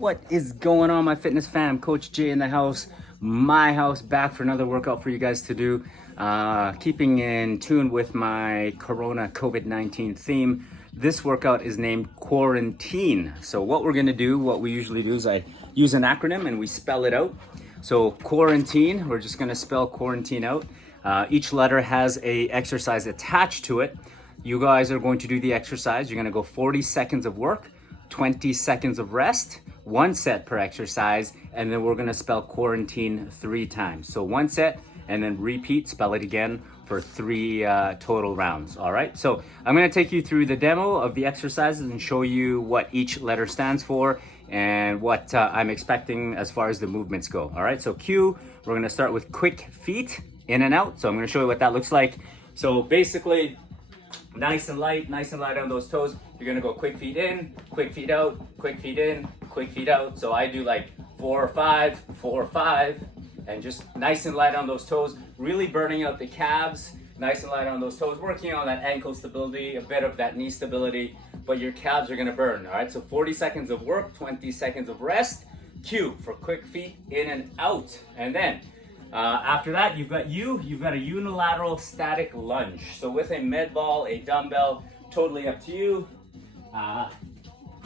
What is going on, my fitness fam? Coach Jay in the house, my house, back for another workout for you guys to do. Keeping in tune with my Corona COVID-19 theme, this workout is named Quarantine. So what we're gonna do, what we usually do is I use an acronym and we spell it out. So Quarantine, we're just gonna spell quarantine out. Each letter has a exercise attached to it. You guys are going to do the exercise. You're gonna go 40 seconds of work, 20 seconds of rest, 1 set per exercise, and then we're gonna spell quarantine 3 times. So 1 set, and then repeat, spell it again for 3 total rounds, all right? So I'm gonna take you through the demo of the exercises and show you what each letter stands for and what I'm expecting as far as the movements go, all right? So Q, we're gonna start with quick feet, in and out. So I'm gonna show you what that looks like. So basically, nice and light on those toes. You're gonna go quick feet in, quick feet out, quick feet in, quick feet out. So I do like 4 or 5, 4 or 5, and just nice and light on those toes, really burning out the calves, nice and light on those toes, working on that ankle stability, a bit of that knee stability, but your calves are gonna burn, all right? So 40 seconds of work, 20 seconds of rest. Q for quick feet in and out. And then after that, you've got a unilateral static lunge. So with a med ball, a dumbbell, totally up to you.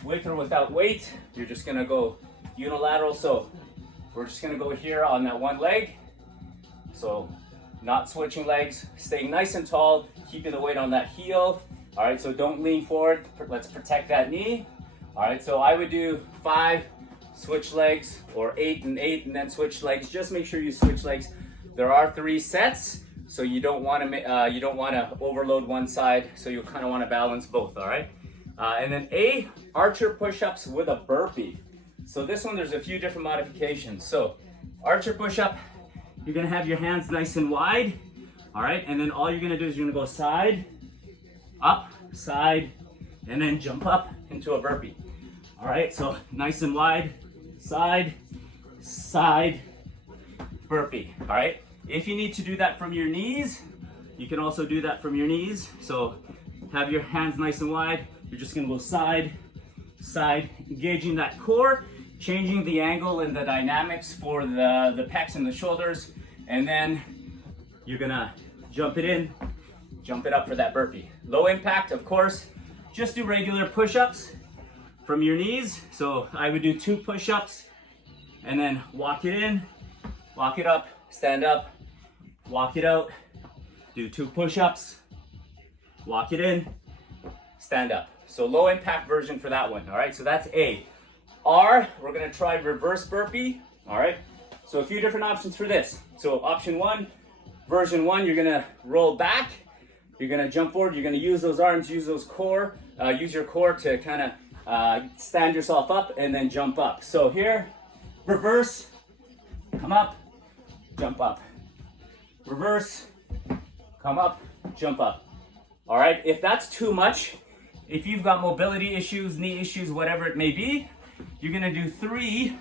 With or without weight, you're just gonna go unilateral. So we're just gonna go here on that one leg. So not switching legs, staying nice and tall, keeping the weight on that heel. All right, so don't lean forward. Let's protect that knee. All right, so I would do 5, switch legs, or 8 and 8, and then switch legs. Just make sure you switch legs. There are 3 sets, so you don't want to overload one side. So you kind of want to balance both. All right, and then A, archer push-ups with a burpee. So this one, there's a few different modifications. So archer push-up, you're gonna have your hands nice and wide. All right, and then all you're gonna do is you're gonna go side, up, side, and then jump up into a burpee. All right, so nice and wide, side, side, burpee. All right, if you need to do that from your knees, you can also do that from your knees. So have your hands nice and wide. You're just gonna go side, side, engaging that core, changing the angle and the dynamics for the pecs and the shoulders. And then you're gonna jump it in, jump it up for that burpee. Low impact, of course. Just do regular push-ups from your knees. So I would do 2 push-ups and then walk it in, walk it up, stand up, walk it out, do 2 push-ups, walk it in, stand up. So low impact version for that one, all right? So that's A. R, we're gonna try reverse burpee, all right? So a few different options for this. So option 1, version 1, you're gonna roll back, you're gonna jump forward, you're gonna use those arms, use your core to kind of stand yourself up and then jump up. So here, reverse, come up, jump up. Reverse, come up, jump up. All right, if that's too much, if you've got mobility issues, knee issues, whatever it may be, you're gonna do 3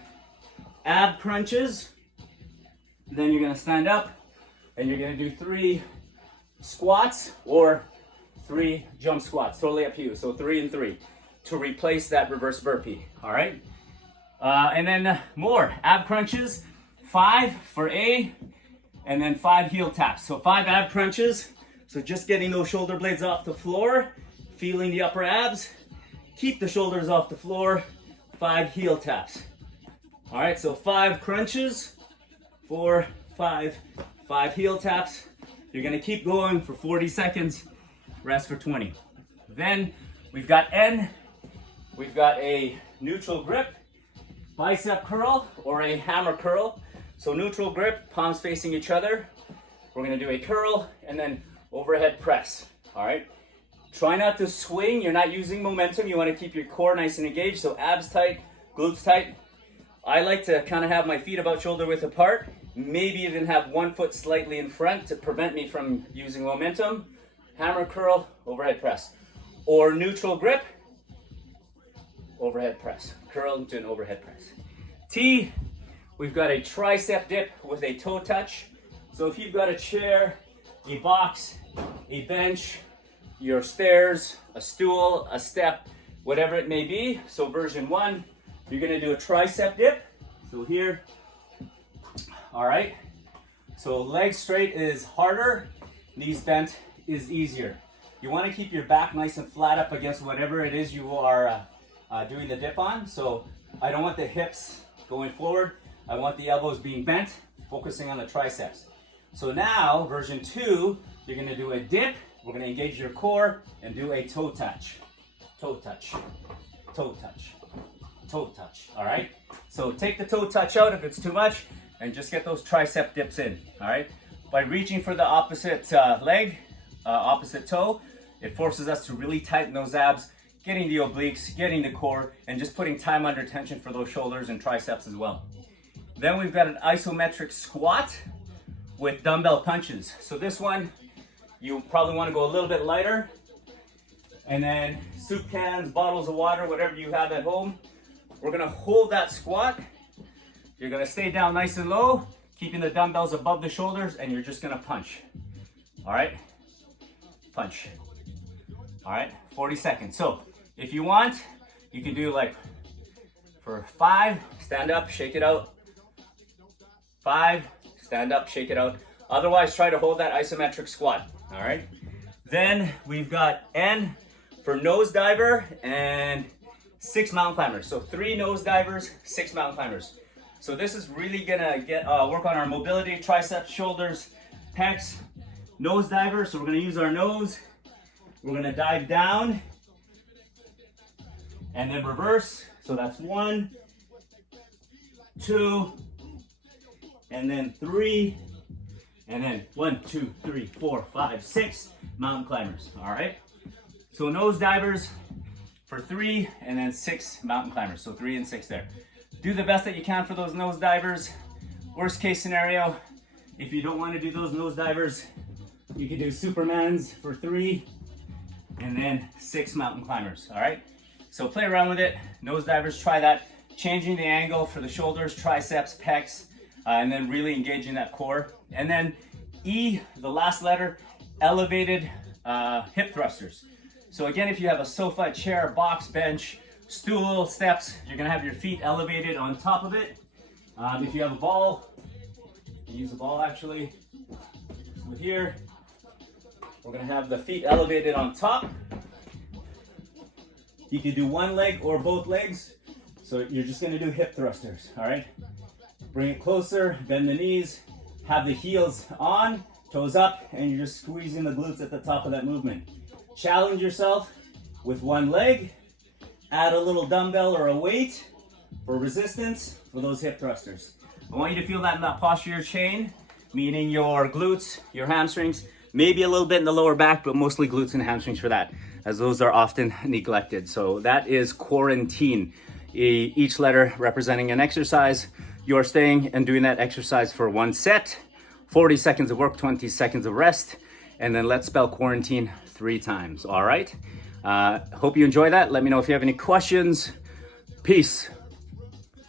ab crunches, then you're gonna stand up, and you're gonna do 3 squats or 3 jump squats, totally up to you. So 3 and 3 to replace that reverse burpee, all right? And then more ab crunches, 5 for A, and then 5 heel taps. So 5 ab crunches, so just getting those shoulder blades off the floor, feeling the upper abs, keep the shoulders off the floor, 5 heel taps. All right, so 5 crunches, 4, 5 heel taps. You're gonna keep going for 40 seconds, rest for 20. Then we've got N, we've got a neutral grip, bicep curl, or a hammer curl. So neutral grip, palms facing each other. We're gonna do a curl and then overhead press, all right? Try not to swing, you're not using momentum. You wanna keep your core nice and engaged, so abs tight, glutes tight. I like to kind of have my feet about shoulder width apart, maybe even have 1 foot slightly in front to prevent me from using momentum. Hammer curl, overhead press. Or neutral grip, overhead press. Curl into an overhead press. T, we've got a tricep dip with a toe touch. So if you've got a chair, a box, a bench, your stairs, a stool, a step, whatever it may be. So version 1, you're gonna do a tricep dip. So here, all right. So legs straight is harder, knees bent is easier. You wanna keep your back nice and flat up against whatever it is you are doing the dip on. So I don't want the hips going forward. I want the elbows being bent, focusing on the triceps. So now, version 2, you're gonna do a dip. We're gonna engage your core and do a toe touch. Toe touch, toe touch, toe touch, all right? So take the toe touch out if it's too much and just get those tricep dips in, all right? By reaching for the opposite leg, opposite toe, it forces us to really tighten those abs, getting the obliques, getting the core, and just putting time under tension for those shoulders and triceps as well. Then we've got an isometric squat with dumbbell punches. So this one, you probably want to go a little bit lighter, and then soup cans, bottles of water, whatever you have at home. We're gonna hold that squat. You're gonna stay down nice and low, keeping the dumbbells above the shoulders, and you're just gonna punch. All right, punch. All right, 40 seconds. So if you want, you can do like for 5, stand up, shake it out. 5, stand up, shake it out. Otherwise, try to hold that isometric squat, all right? Then we've got N for nose diver and 6 mountain climbers. So 3 nose divers, 6 mountain climbers. So this is really gonna work on our mobility, triceps, shoulders, pecs. Nose diver, so we're gonna use our nose. We're gonna dive down and then reverse. So that's 1, 2, and then 3, and then 1, 2, 3, 4, 5, 6 mountain climbers, all right? So nose divers for 3, and then 6 mountain climbers, so 3 and 6 there. Do the best that you can for those nose divers. Worst case scenario, if you don't want to do those nose divers, you can do Supermans for 3, and then 6 mountain climbers, all right? So play around with it, nose divers, try that. Changing the angle for the shoulders, triceps, pecs, and then really engaging that core. And then E, the last letter, elevated hip thrusters. So again, if you have a sofa, chair, box, bench, stool, steps, you're gonna have your feet elevated on top of it. If you have a ball, you use a ball actually. So here, we're gonna have the feet elevated on top. You can do one leg or both legs. So you're just gonna do hip thrusters, all right? Bring it closer, bend the knees, have the heels on, toes up, and you're just squeezing the glutes at the top of that movement. Challenge yourself with one leg, add a little dumbbell or a weight for resistance for those hip thrusters. I want you to feel that in that posterior chain, meaning your glutes, your hamstrings, maybe a little bit in the lower back, but mostly glutes and hamstrings for that, as those are often neglected. So that is quarantine. Each letter representing an exercise. You're staying and doing that exercise for 1 set, 40 seconds of work, 20 seconds of rest, and then let's spell quarantine 3 times, all right? Hope you enjoy that. Let me know if you have any questions. Peace.